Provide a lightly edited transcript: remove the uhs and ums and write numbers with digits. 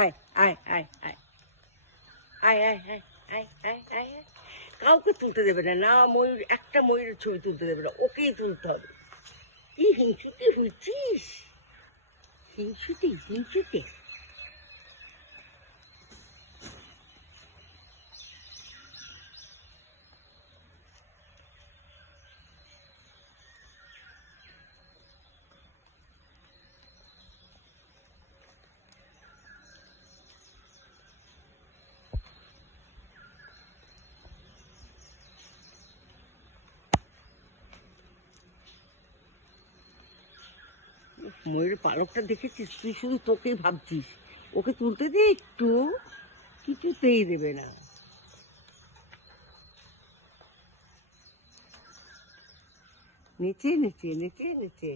আয় আয় আয় আয় আয় আয় আয় আয় আয় আয় আয়। কাউকে তুলতে দেবে না, না ময়ূর, একটা ময়ূরের ছবি তুলতে দেবে না, ওকেই তুলতে হবে। কি হিংসুটে হয়েছিস, হিংসুটে হিংসুটে। ময়ূরের পালকটা দেখেছিস, তুই শুধু তোকেই ভাবছিস, ওকে তুলতে দে একটু, কিছুতেই দেবে না। নিচে নিচে নিচে নিচে